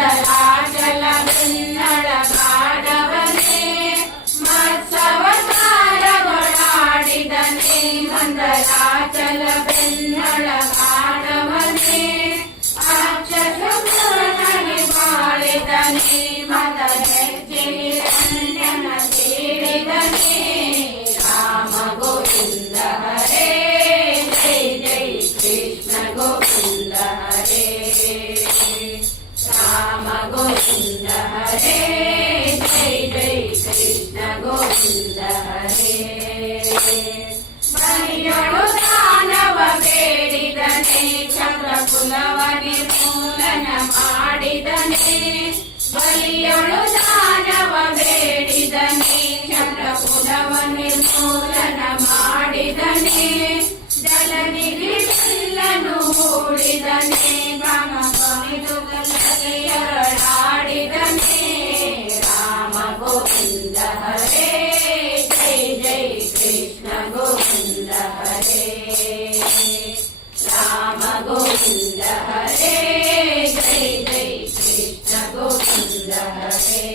ಮಂದರಾಚಲ ಬೆನ್ನಳಗಾಡವನೇ ಮತ್ಸವತಾರಗೊಳಾಡಿದನೇ ಮಂದರಾಚಲ ಬೆನ್ನಳಗಾಡವನೇ ಅಕ್ಷಶುಭ್ರನಲ್ಲಿ ಬಾಳಿದನೇ ಮದ ಹೆಜ್ಜೆಯನ್ನ ಸೇರಿದನೇ ರಾಮ ಗೋವಿಂದ ಹರೇ ಜೈ ಜೈ ಕೃಷ್ಣ ಗೋವಿಂದ ಹರೇ ರಾಮ ಗೋವಿಂದ ಹರೇ ಜೈ ಜೈ ಕೃಷ್ಣ ಗೋವಿಂದ ಹರೇ ಬಲಿಯೊಳು ದಾನವ ಬೇಡಿದನೇ ಚಕ್ರಕುಲವ ನಿರ್ಮೂಲನ ಮಾಡಿದನೇ ಬಲಿಯೊಳು ದಾನವ ಬೇಡಿದನೇ ಚಕ್ರಕುಲವ ನಿರ್ಮೂಲನ ಮಾಡಿದನೇ ಜಲನಿಧಿಯನ್ನು ಹೂಡಿದನೇ ಗಮ ಕವಿದುಗಲಗೆಯರಳಾಡಿದನೇ ರಾಮ ಗೋವಿಂದ ಹರೇ ಜೈ ಜೈ ಕೃಷ್ಣ ಗೋವಿಂದ ಹರೇ ರಾಮ ಗೋವಿಂದ ಹರೇ ಜೈ ಜೈ ಕೃಷ್ಣ ಗೋವಿಂದ ಹರೇ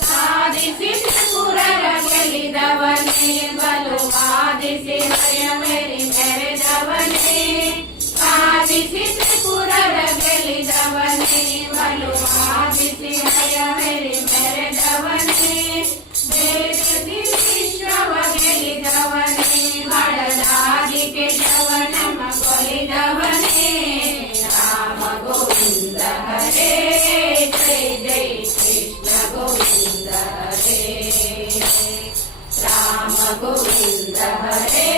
ಸಾಧಿಸಿ ತ್ರಿಪುರರ ಗೆಲಿದವನೇ ಬಲು ವಾದಿಸಿ ಹಯಮೆರಿ ಮೆರೆದವನೇ ಸಾಧಿಸಿ ತ್ರಿಪುರರ ಗೆಲಿದವನೇ ಬಲು ವಾದಿಸಿ ಹಯಮೆರಿ ಮೆರೆದವನೇ ಬೇಡಿಸಿ ವಿಶ್ವವ ಗೆಲಿದವನೇ ಮಾಡಲಾಗಿ ಕೆಟ್ಟವನಮ್ಮ ಕೊಲಿದವನೇ ರಾಮ ಗೋವಿಂದ ಹರೇ ಜೈ ಜೈ ಕೃಷ್ಣ ಗೋವಿಂದ ಹರೇ ರಾಮ ಗೋವಿಂದ ಹರೇ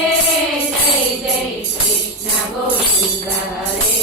ಜೈ ಜೈ ಕೃಷ್ಣ ಗೋವಿಂದ ಹರೇ